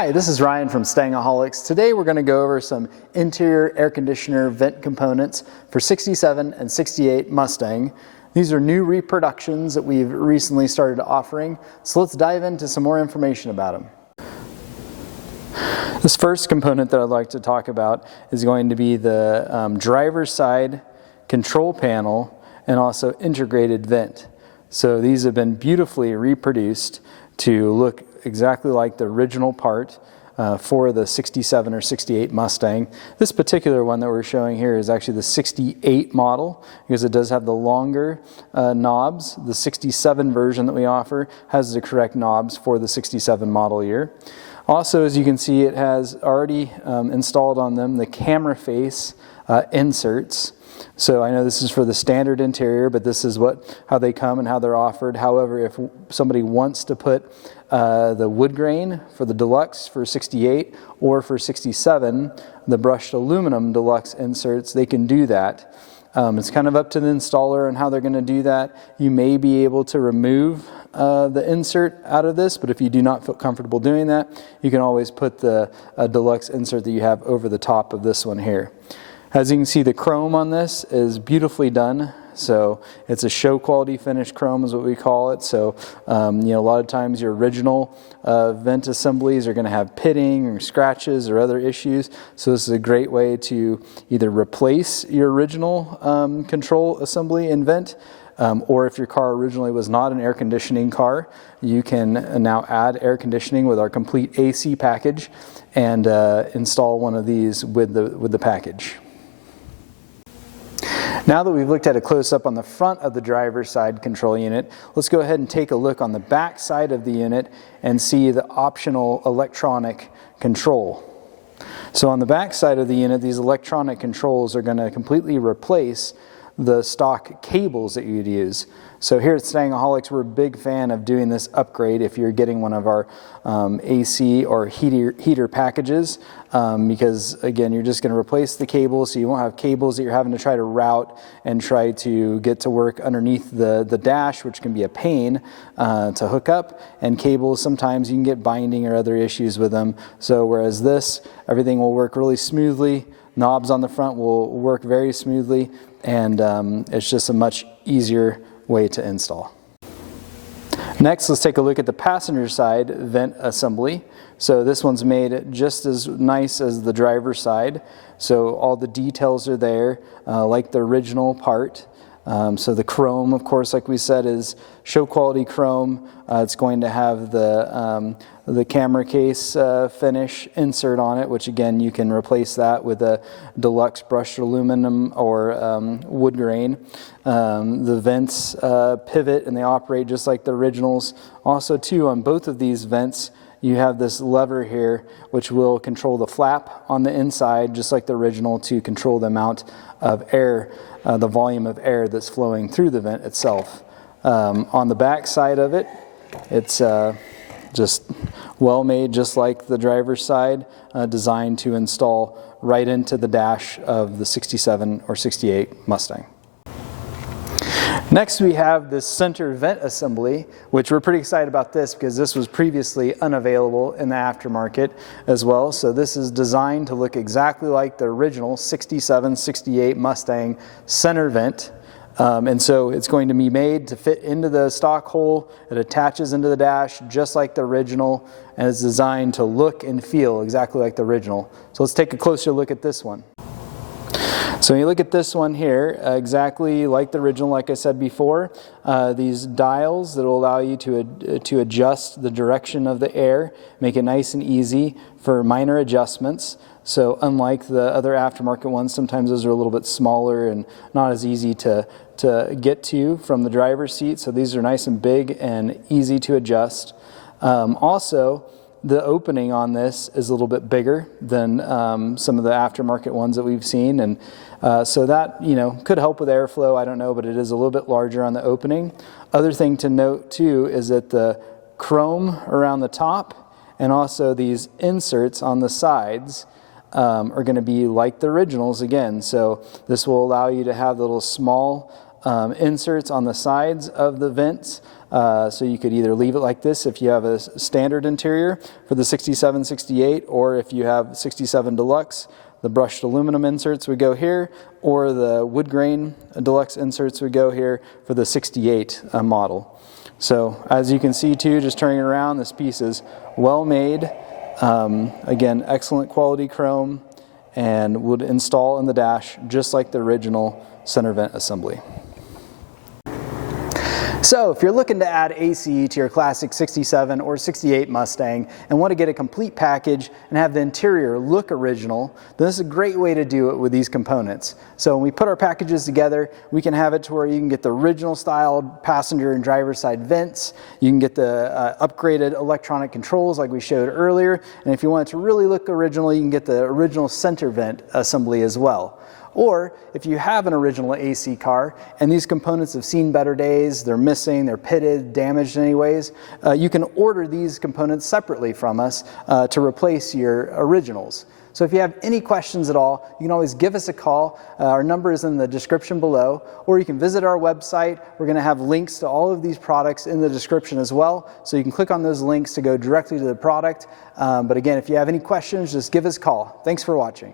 Hi, this is Ryan from Stangaholics. Today we're going to go over some interior air conditioner vent components for 67 and 68 Mustang. These are new reproductions that we've recently started offering, so let's dive into some more information about them. This first component that I'd like to talk about is going to be the driver's side control panel and also integrated vent. So these have been beautifully reproduced to look exactly like the original part for the 67 or 68 Mustang. This particular one that we're showing here is actually the 68 model because it does have the longer knobs. The 67 version that we offer has the correct knobs for the 67 model year. Also, as you can see, it has already installed on them the camera face inserts. So I know this is for the standard interior, but this is how they come and how they're offered. However, if somebody wants to put the wood grain for the deluxe for 68 or for 67, the brushed aluminum deluxe inserts, they can do that. It's kind of up to the installer and how they're going to do that. You may be able to remove the insert out of this, but if you do not feel comfortable doing that, you can always put the deluxe insert that you have over the top of this one here. As you can see, the chrome on this is beautifully done. So it's a show quality finish chrome is what we call it. So a lot of times your original vent assemblies are going to have pitting or scratches or other issues. So this is a great way to either replace your original control assembly and vent, or if your car originally was not an air conditioning car, you can now add air conditioning with our complete AC package and install one of these with the package. Now that we've looked at a close-up on the front of the driver's side control unit, let's go ahead and take a look on the back side of the unit and see the optional electronic control. So on the back side of the unit, these electronic controls are going to completely replace the stock cables that you'd use. So here at Stangaholics, we're a big fan of doing this upgrade if you're getting one of our AC or heater packages, because again, you're just going to replace the cables, so you won't have cables that you're having to try to route and try to get to work underneath the dash, which can be a pain to hook up, and cables, sometimes you can get binding or other issues with them. So whereas this, everything will work really smoothly, knobs on the front will work very smoothly, and it's just a much easier way to install. Next, let's take a look at the passenger side vent assembly. So this one's made just as nice as the driver's side. So all the details are there, like the original part. So the chrome, of course, like we said, is show quality chrome. It's going to have the camera case finish insert on it, which again, you can replace that with a deluxe brushed aluminum or wood grain. The vents pivot and they operate just like the originals. Also too, on both of these vents, you have this lever here which will control the flap on the inside just like the original to control the amount of air, the volume of air that's flowing through the vent itself. On the back side of it, it's just well made, just like the driver's side, designed to install right into the dash of the 67 or 68 Mustang. Next, we have this center vent assembly, which we're pretty excited about this because this was previously unavailable in the aftermarket as well. So this is designed to look exactly like the original 67, 68 Mustang center vent. And so it's going to be made to fit into the stock hole. It attaches into the dash just like the original, and it's designed to look and feel exactly like the original. So let's take a closer look at this one. So when you look at this one here, exactly like the original, like I said before, these dials that will allow you to adjust the direction of the air, make it nice and easy for minor adjustments. So unlike the other aftermarket ones, sometimes those are a little bit smaller and not as easy to get to from the driver's seat. So these are nice and big and easy to adjust. Also, the opening on this is a little bit bigger than some of the aftermarket ones that we've seen, and so that could help with airflow. I don't know, but it is a little bit larger on the opening. Other thing to note too is that the chrome around the top and also these inserts on the sides are going to be like the originals again. So this will allow you to have the little small inserts on the sides of the vents. So you could either leave it like this if you have a standard interior for the 67, 68, or if you have 67 Deluxe, the brushed aluminum inserts would go here, or the wood grain deluxe inserts would go here for the 68 model. So as you can see too, just turning it around, this piece is well made. Again, excellent quality chrome, and would install in the dash just like the original center vent assembly. So if you're looking to add AC to your classic 67 or 68 Mustang and want to get a complete package and have the interior look original, then this is a great way to do it with these components. So when we put our packages together, we can have it to where you can get the original styled passenger and driver side vents, you can get the upgraded electronic controls like we showed earlier, and if you want it to really look original, you can get the original center vent assembly as well. Or if you have an original AC car and these components have seen better days, they're missing, they're pitted, damaged in any ways, you can order these components separately from us to replace your originals. So if you have any questions at all, you can always give us a call. Our number is in the description below, or you can visit our website. We're going to have links to all of these products in the description as well, so you can click on those links to go directly to the product. But again, if you have any questions, just give us a call. Thanks for watching.